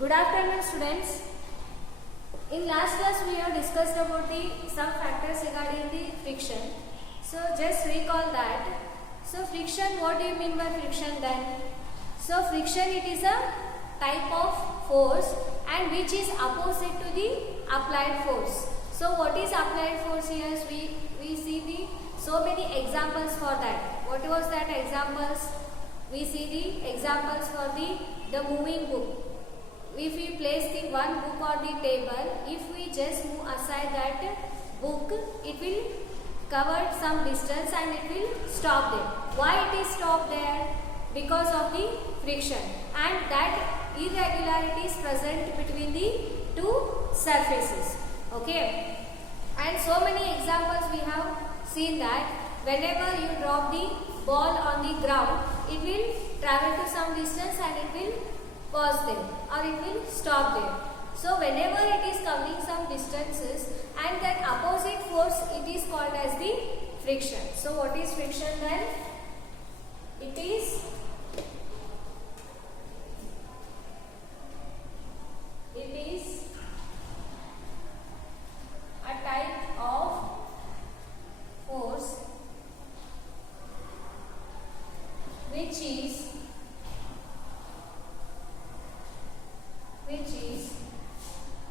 Good afternoon, students. In last class we have discussed about some factors regarding the friction. So just recall that. So friction, what do you mean by friction then? So friction, it is a type of force and which is opposite to the applied force. So what is applied force here? We see so many examples for that. What was that examples? We see the examples for the moving book. If we place the one book on the table, if we just move aside that book, it will cover some distance and it will stop there. Why it is stopped there? Because of the friction, and that irregularity is present between the two surfaces. Okay, and so many examples we have seen that whenever you drop the ball on the ground, it will travel to some distance and it will pause there or it will stop there. So whenever it is covering some distances and that opposite force, it is called as the friction. So what is friction then? It is a type of force which is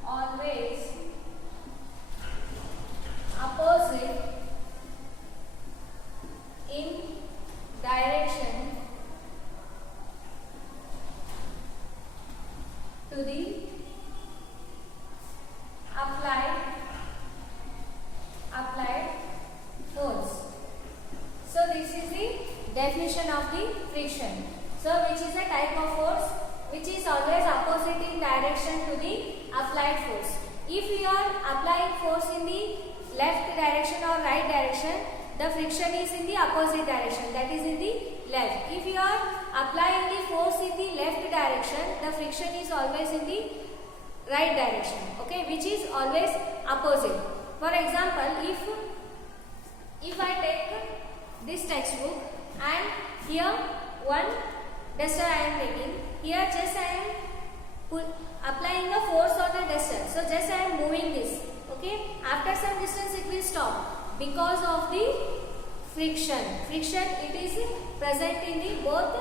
always opposite in direction to the applied force. So this is the definition of the friction. So which is a type of force which is always opposite in direction to the applied force. If we are applying force in the left direction or right direction, the friction is in the opposite direction, that is in the left. If you are applying the force in the left direction, the friction is always in the right direction, okay, which is always opposite. For example, if I take this textbook and here one duster I am taking, here just I am applying a force on the duster. So just I am moving this. Okay. After some distance it will stop because of the friction. Friction, it is present in the both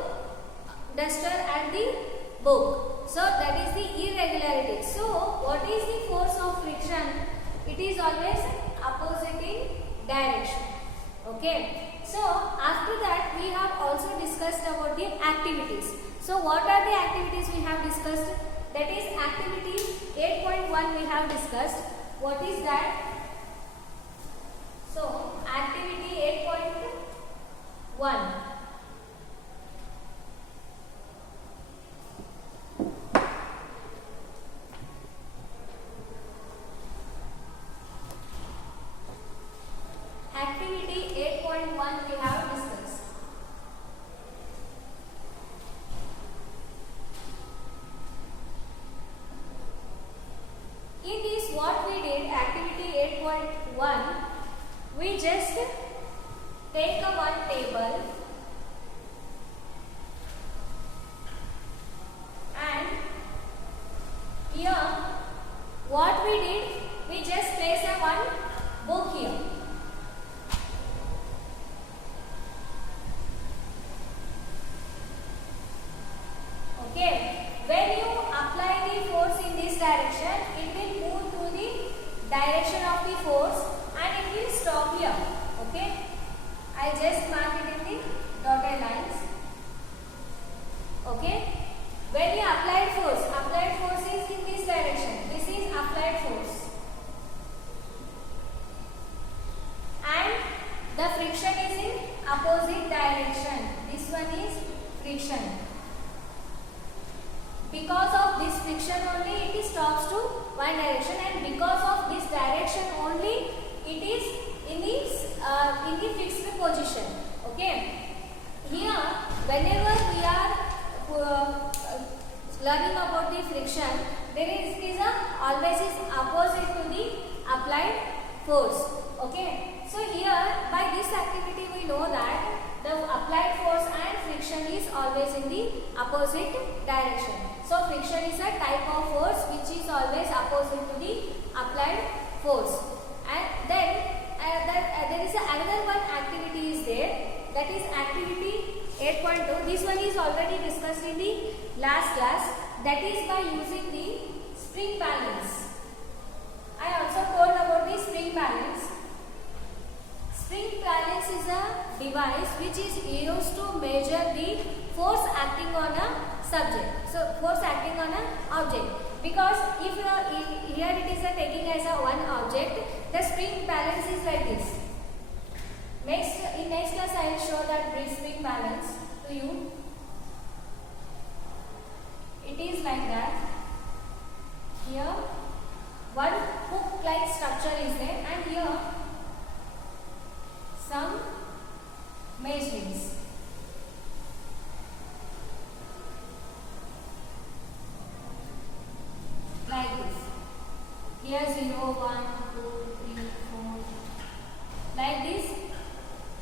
duster and the book. So that is the irregularity. So what is the force of friction? It is always opposite in direction. Okay. So after that we have also discussed about the activities. So what are the activities we have discussed? That is activity 8.1 we have discussed. What is that? So activity 8.1. Activity 8.1 we have discussed. In this what we did, activity 8.1, we just take a one table and here what we did, we just place a one book here. Okay, when you apply the force in this direction, it will move through the direction of the force and it will stop here. Okay, I just mark it in the dotted lines. Okay, when you applied force is in this direction. This is applied force, and the friction is in opposite direction. This one is friction. Because of this friction only it stops to one direction, and because of this direction only it is in the fixed position. Okay. Here whenever we are learning about the friction, it is always is opposite to the applied force. Okay. So here by this activity we know that the applied force and friction is always in the opposite direction. So friction is a type of force which is always opposite to the applied force. And then there is another one activity is there, that is activity 8.2. This one is already discussed in the last class, that is by using the spring balance. I also told about the spring balance. Spring balance is a device which is used to measure the force acting on a subject. So force acting on an object, because if here it is taking as a one object, the spring balance is like this. In next class I will show that spring balance to you. It is like that. Here one hook like structure is there, and here some measurements. Like this. Here 0, 1, 2, 3, 4. Like this.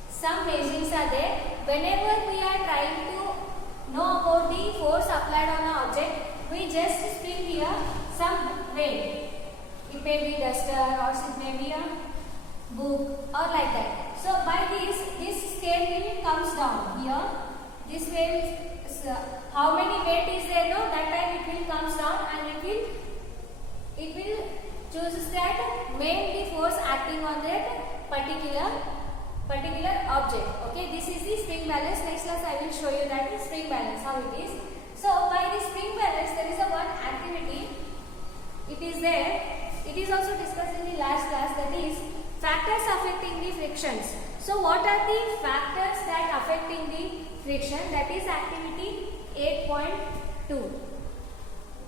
Some measurements are there. Whenever we are trying to know about the force applied on an object, we just spring here some weight. It may be duster, or it may be a book, or like that. So by this scale will comes down here. This will how many weight is there? No, that time it will comes down, and it will chooses that mainly force acting on that particular object. Okay, this is the spring balance. Next class I will show you that the spring balance, how it is. So by the spring balance there is a one activity. It is there. It is also discussed in the last class, that is factors affecting the frictions. So what are the factors that affecting the friction? That is activity 8.2.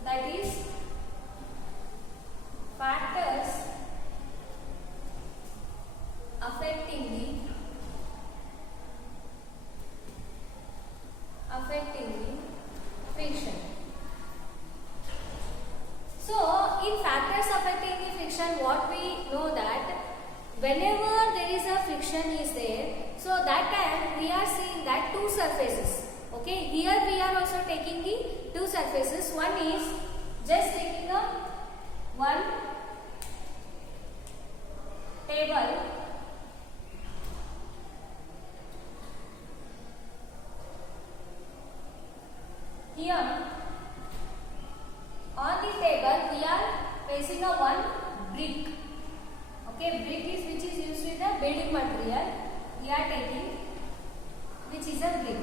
That is factors affecting the friction. So in factors affecting the friction, what we know that whenever there is a friction is there, so that time we are seeing that two surfaces. Okay, here we are also taking the two surfaces. One is just taking a one table, here on the table we are placing a one brick. Okay, brick is which is used with the building material. We are taking which is a brick.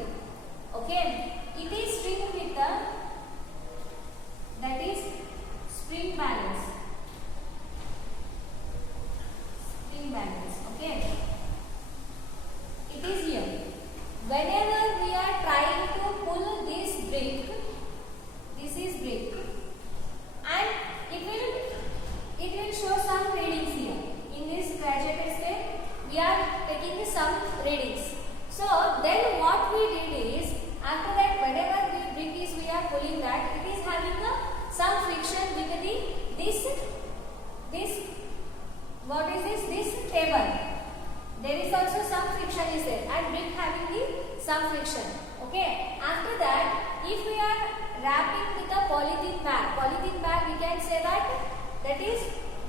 Okay, it is stringed with the, that is spring balance. Spring balance. Okay, it is here. Whenever we are trying to pull this brick, this is brick, and it will show some readings here. In this graduated state, we are taking some readings. So then what we did is, after that whenever brick is we are pulling that, it is having some friction with this what is this table. There is also some friction is there, and brick having some friction. Okay, after that if we are wrapping with a polythene bag we can say that is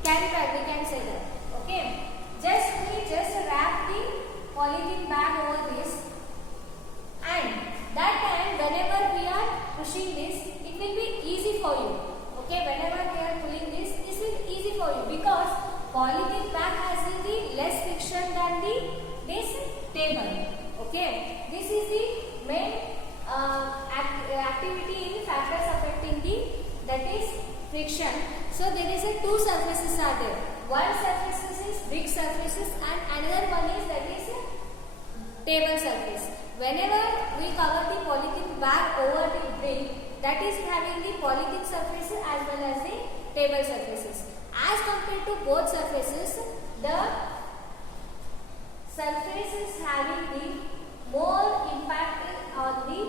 carry bag, we can say that. Okay, we just wrap the polythene bag over this, and that time whenever we are pushing this, it will be easy for you. Okay, whenever we are pulling this will be easy for you, because polythene bag has the less friction than this table. Okay, this is the main activity in factors affecting that is friction. So there is two surfaces are there. One surface is brick surfaces, and another one is that is table surface. Whenever we cover the polythene bag over the brick, that is having the polythene surfaces as well as the table surfaces. As compared to both surfaces, the surface is having the more impact on the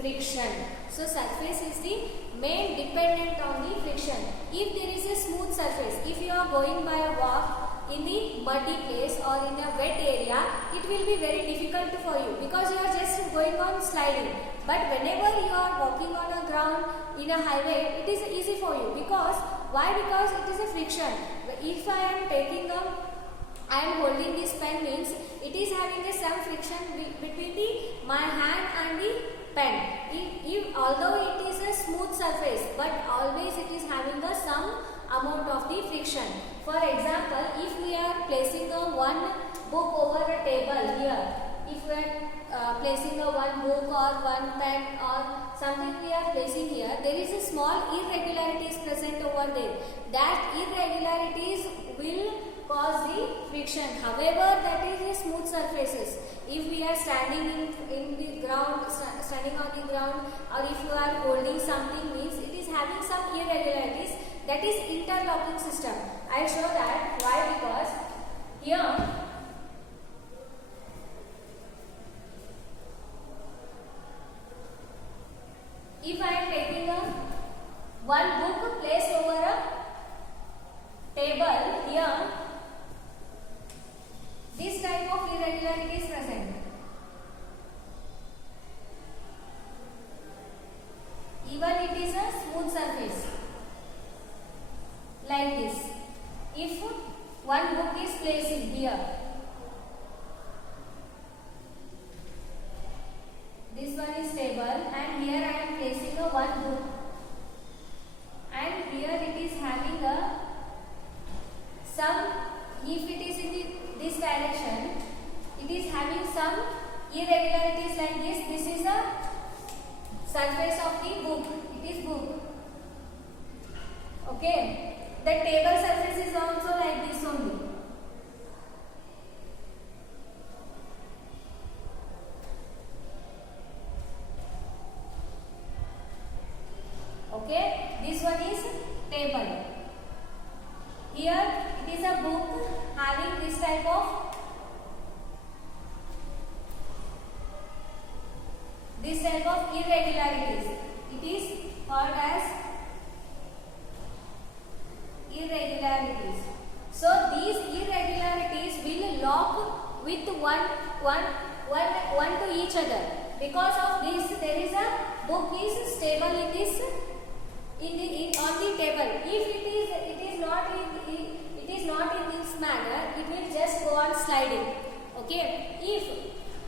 friction. So surface is the main dependent on the friction. If there is a smooth surface, if you are going by a walk in the muddy place or in a wet area, it will be very difficult for you, because you are just going on sliding. But whenever you are walking on a ground in a highway, it is easy for you. Because why? Because it is a friction. If I am taking a, I am holding this pen, means it is having a some friction between my hand and the pen. Although it is a smooth surface, but always it is having a some amount of the friction. For example, if we are placing a one book over a table here, if we are placing a one book or one pen or something we are placing here, there is a small irregularities present over there. That irregularities will cause the friction. However, that is a smooth surfaces. If we are standing in the ground, standing on the ground, or if you are holding something, means it is having some irregularities. That is interlocking system. I will show that. Why? Because here if I am taking a one book placed over a table here, this type of irregularity is present. Even it is a smooth surface like this. If one book is placed here, this one is table and here I am placing a one book, and here it is having a some, if it is in this direction, it is having some irregularities like this. This is a surface of the book. It is book. Okay. The table surface is also like this only. Okay. This one is table. Here it is a book having this type of irregularities. It is called as irregularities. So these irregularities will lock with one to each other. Because of this, there is a book is stable in this on the table. If it is not in this manner, it will just go on sliding. Okay. If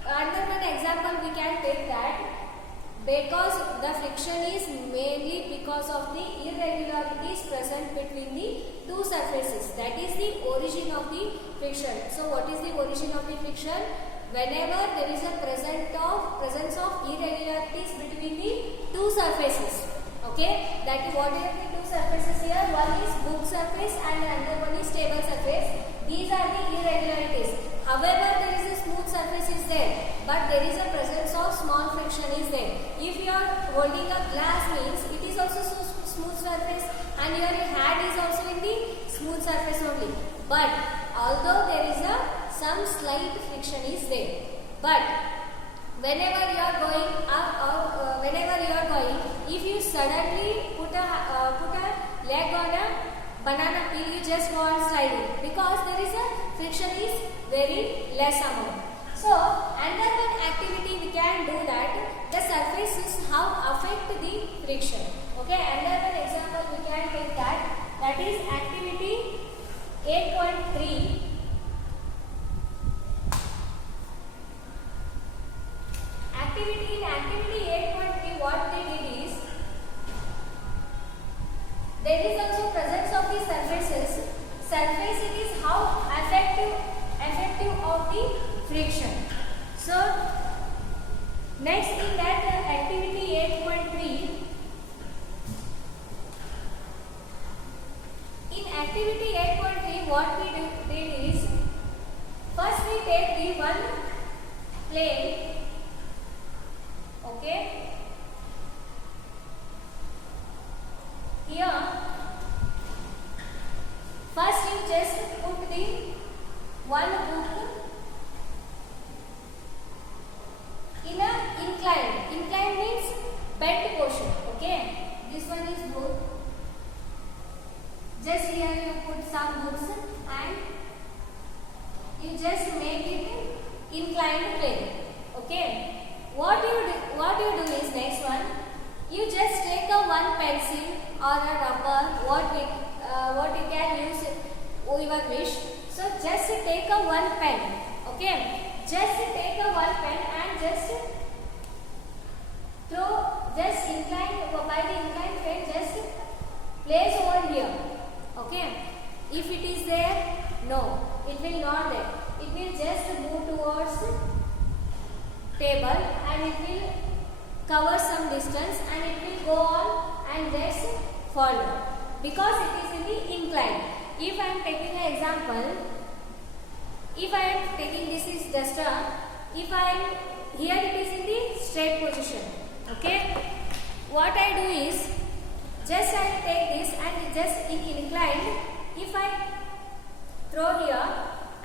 under one example we can take that, because the friction is mainly because of the irregularities present between the two surfaces. That is the origin of the friction. So what is the origin of the friction? Whenever there is a presence of irregularities between the two surfaces. Okay, that is what are the two surfaces here? One is book surface and another one is table surface. These are the irregularities. However, there is a smooth surface is there, but there is a presence of small friction is there. If you are holding a glass, means it is also smooth surface, and your hand is also in the smooth surface only. But although there is some slight friction is there, but whenever you are going up or whenever you are going, if you suddenly put a leg on a banana peel, you just go on sliding, because there is a friction is very less amount. So under one activity we can do that, the surfaces how affect the friction. Okay, under one example we can take that is activity 8.3. Activity 8.3, what they did is, there is also presence of the surfaces. Surface, it is how effective of the friction. So next in that activity 8.3, in activity 8.3 what we did is, first we take the one plane. Okay, here first you just put the one book in a incline means bent portion. Okay, this one is book, just here you put some books and you just make it inclined plane. Okay, what you do is, You just take a one pencil or a rubber, what you can use your wish. So just take a one pen, okay? Just take a one pen and just throw, just incline, by the inclined pen, just place over here, okay? If it is there, no, it will not there. It will just move towards table and it will cover some distance and it will go on and just fall down because it is in the incline. If I am taking an example, if I am taking this is duster, if I am here it is in the straight position, okay? What I do is just I take this and just in inclined, if I throw here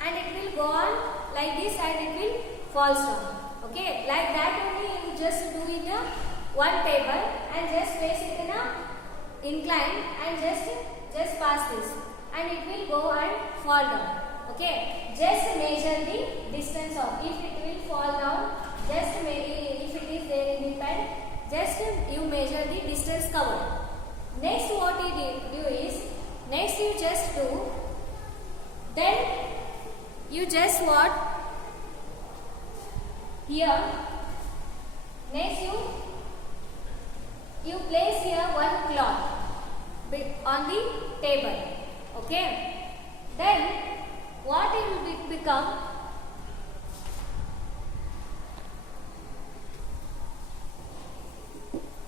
and it will go on like this and it will fall down, okay? Like that only you just do in a one table and just place it in a incline and just pass this and it will go and fall down, okay? Just measure the distance of, if it will fall down, just if it is there in the pen, just you measure the distance covered. Next what you do is, next you just do, then you just what, here, next you place here one cloth on the table, okay? Then what it will become,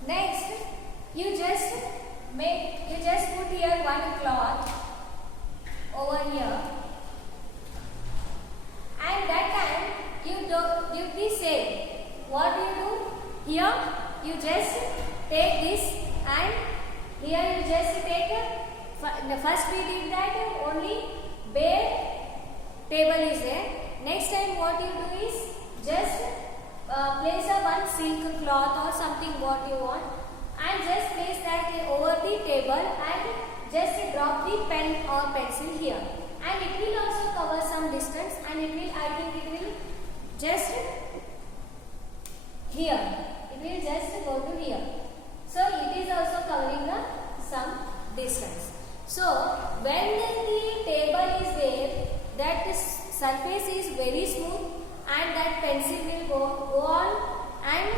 next you just put here one cloth over here and that time you do the same. What do you do? Here you just take this and here you just take first we did that only bare table is there. Next time what you do is just place a one silk cloth or something what you want and just place that over the table and just drop the pen or pencil here and it will also cover some distance and it will, I think it will just here, it will just go to here. So it is also covering some distance. So when the table is there, that surface is very smooth and that pencil will go on and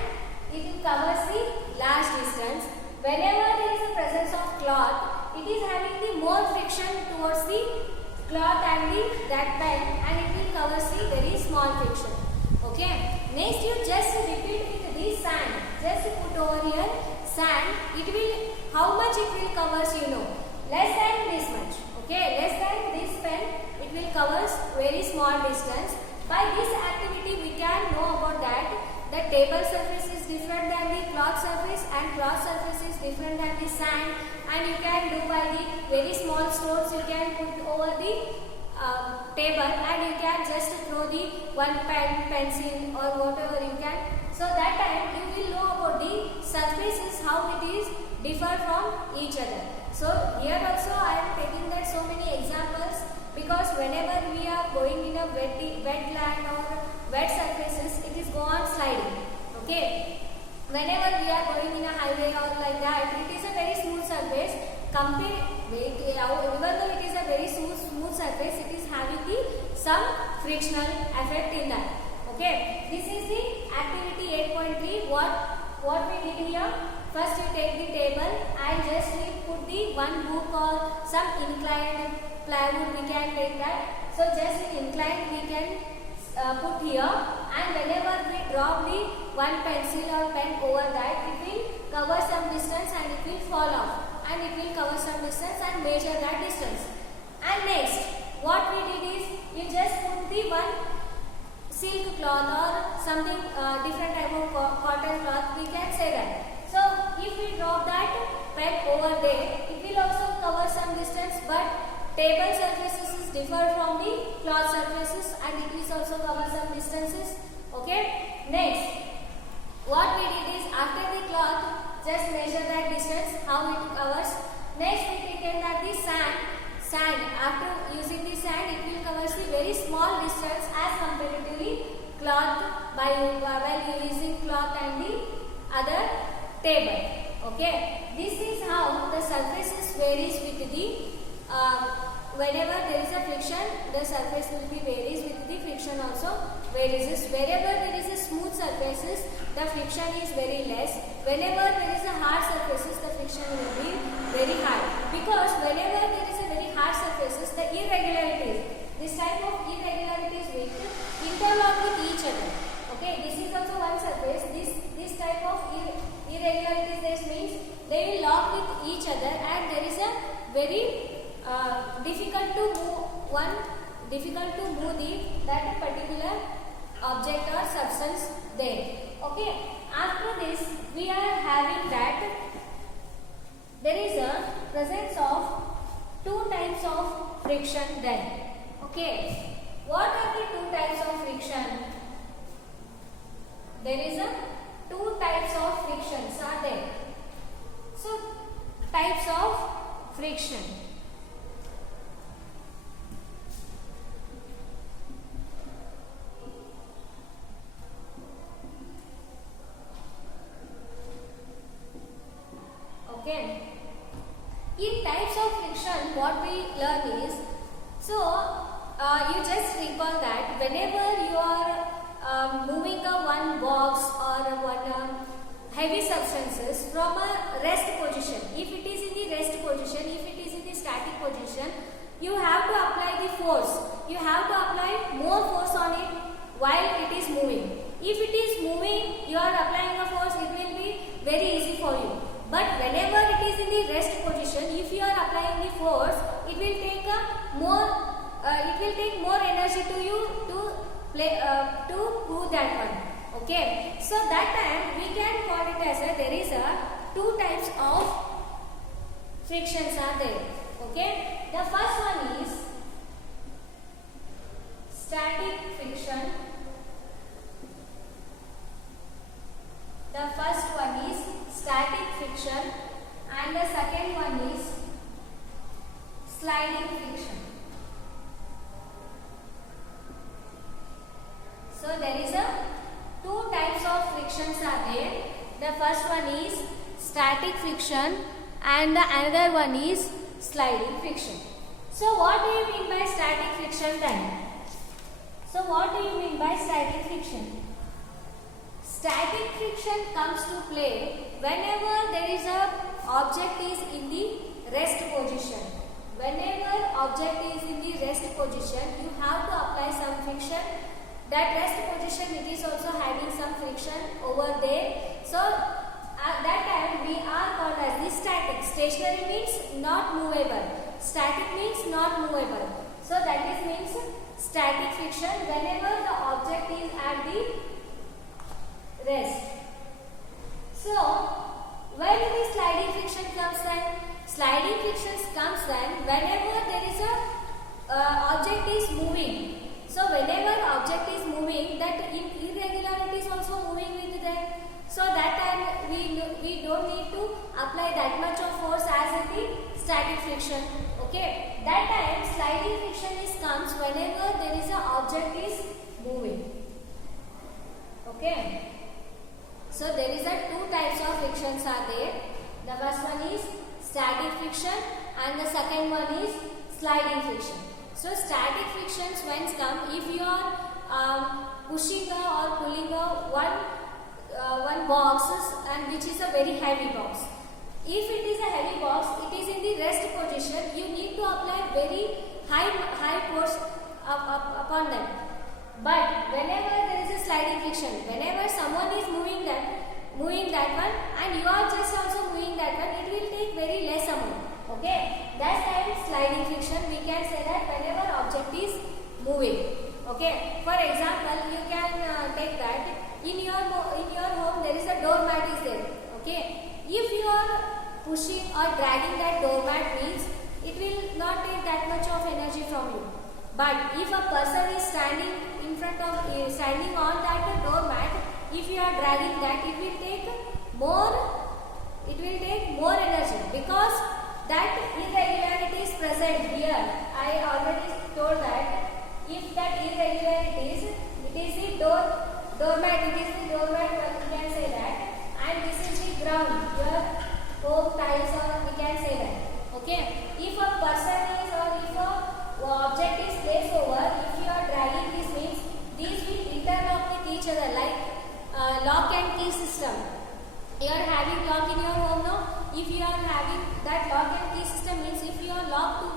it will cover the large distance. Whenever there is a presence of cloth, it is having the more friction towards the cloth and that pen and it will cover the very small friction. Okay. Next you just repeat with the sand. Just put over here sand. It will, how much it will covers, you know, less than this much. Okay, less than this pen it will covers very small distance. By this activity we can know about that the table surface is different than the cloth surface and cloth surface is different than the sand, and you can do by the very small stones you can put over the table and you can just throw the one pen, pencil or whatever you can. So that time you will know about the surfaces, how it is differ from each other. So here also I am taking that so many examples because whenever we are going in a wet land or wet surfaces, it is go on sliding. Okay. Whenever we are going in a highway or like that, it is a very smooth surface. Even though it is a very smooth surface, it is having some frictional effect in that. Okay. This is the activity 8.3. What we did here? First you take the table and just we put the one book or some inclined plywood, we can take that. So just inclined we can put here, and whenever we drop the one pencil or pen over that, it will cover some distance and it will fall off, and it will cover some distance and measure that distance. And next what we did is you just put the one silk cloth or something different type of cotton cloth, we can say that. So if we drop that pen over there, it will also cover some distance, but table surfaces differ from the cloth surfaces and it will also cover some distances. Okay. Next, what we did is after the cloth, just measure that distance, how it covers. Next, we taken that the sand. After using the sand, it will cover the very small distance as compared to the cloth while using cloth and the other table. Okay, this is how the surfaces varies with the whenever there is a friction, the surface will be varies with the friction also varies. Wherever there is a smooth surfaces, the friction is very less. Whenever there is a hard surfaces, the friction will be very high. Because whenever there is a very hard surfaces, the irregularities, this type of irregularities will interlock with each other. Okay, this is also one surface. This type of irregularities, this means they will lock with each other, and there is a very difficult to move that particular object or substance there. Okay, after this we are having that there is a presence of two types of friction then. Okay, what are the two types of friction? There is a two types of frictions are there. So types of friction. Okay. In types of friction, what we learn is, so you just recall that whenever you are moving one box or one heavy substances from a rest position, if it is in the rest position, if it is in the static position, you have to apply the force. You have to apply more force on it while it is moving. If it is moving, you are applying a force, it will be very easy for you. But whenever it is in the rest position, if you are applying the force, it will take more energy to you to move that one. Okay, so that time we can call it as there is a two types of frictions are there. Okay, the first one is static friction. The first one is static friction and the second one is sliding friction. So there is a two types of frictions are there. The first one is static friction and the another one is sliding friction. So what do you mean by static friction then? So what do you mean by static friction? Static friction comes to play whenever there is a object is in the rest position. Whenever object is in the rest position, you have to apply some friction. That rest position, it is also having some friction over there. So at that time we are called as the static. Stationary means not movable. Static means not movable. So that is means static friction whenever the object is at the rest. So when the sliding friction comes then? Sliding friction comes then whenever there is a object is moving. So whenever object is moving, that irregularity is also moving with that. So that time we don't need to apply that much of force as in the static friction. Okay, that time sliding friction comes whenever there is a object is moving. Okay. So there is a two types of frictions are there. The first one is static friction and the second one is sliding friction. So static frictions when come if you are pushing or pulling one box and which is a very heavy box. If it is a heavy box, it is in the rest position. You need to apply very high force upon that. But whenever there is a sliding friction, whenever someone is moving that one and you are just also moving that one, it will take very less amount. Okay, that time sliding friction we can say that whenever object is moving. Okay, for example, you can take that in your home there is a doormat is there. Okay, if you are pushing or dragging that doormat means it will not take that much of energy from you. But if a person is standing on that doormat, if you are dragging that, it will take more energy because that irregularity is present here. I already told that if that irregularity is, it is the doormat, you can say that, and this is the ground. in your home now. If you are having that lock and key system means if you are locked to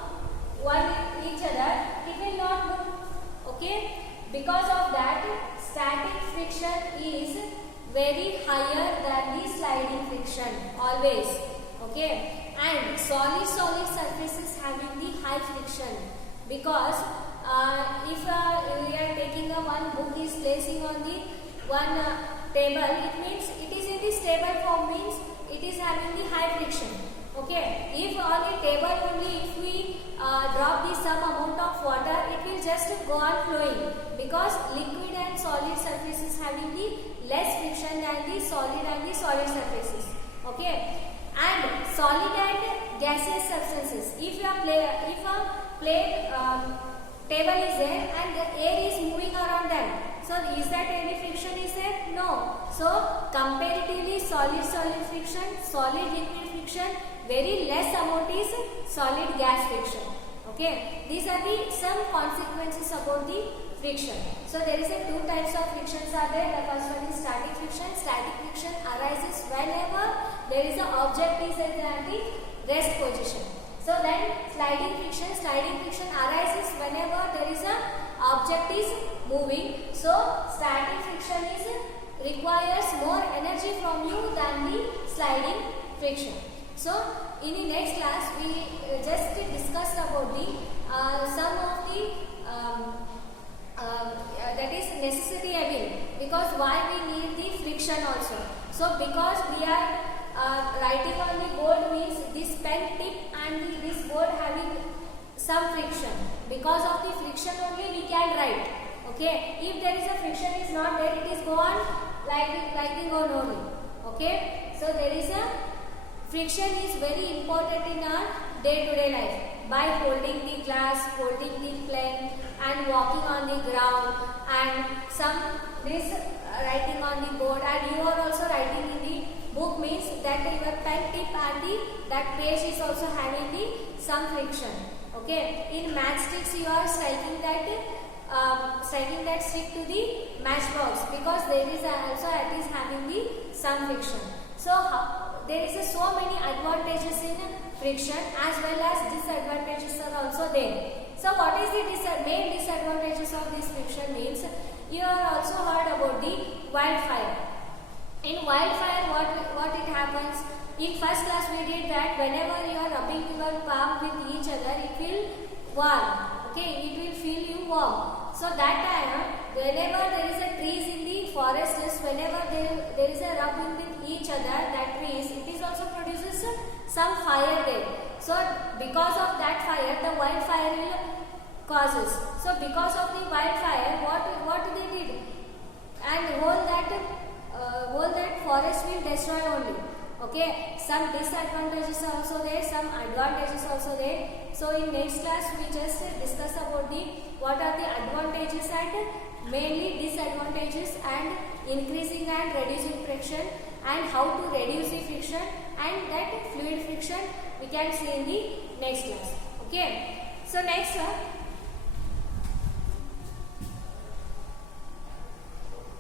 one each other, it will not move. Okay, because of that static friction is very higher than the sliding friction always. Okay, and solid surfaces having the high friction, because if we are taking one book is placing on the one table, it means it is in the stable form, means it is having the high friction. Okay, if on the table only if we drop the some amount of water, it will just go on flowing, because liquid and solid surfaces having the less friction than the solid surfaces. Okay, and solid and gaseous substances, if a plate table is there and the air is moving around them, so is that any friction is there? No. So comparatively solid friction, solid liquid friction, very less amount is solid gas friction. Okay, these are the some consequences about the friction. So there is a two types of frictions are there. The first one is static friction. Static friction arises whenever there is an object is at the rest position. So then sliding friction arises whenever there is an object is moving. So static friction is requires more energy from you than the sliding friction. So in the next class we just discussed about the some of the that is necessity again, because why we need the friction also. So because we are writing on the board means this pen tip and this board having some friction. Because of the friction only we can write. Okay, if there is a friction is not there, it is go on writing on only. Okay, so there is a friction is very important in our day-to-day life. By holding the glass, holding the pen and walking on the ground, and some this writing on the board, and you are also writing in the book, means that your pen tip and that page is also having the some friction. Okay, in matchsticks you are striking that stick to the matchbox, because there is also it is having the some friction. So there is so many advantages in friction as well as disadvantages are also there. So what is the main disadvantages of this friction means, you have also heard about the wildfire. In wildfire what it happens, in first class we did that whenever you are rubbing your palm with each other, it will warm. Okay, it will feel you warm. So that time whenever there is a trees in the forests, whenever there is a rubbing with each other, that trees, it is also produces some fire there. So because of that fire, the wildfire will causes. So because of the wildfire, what they did, and whole that forest will destroy only. Okay, some disadvantages are also there, some advantages also there. So in next class we just discuss about what are the advantages and mainly disadvantages, and increasing and reducing friction, and how to reduce the friction, and that fluid friction we can see in the next class. Okay, so next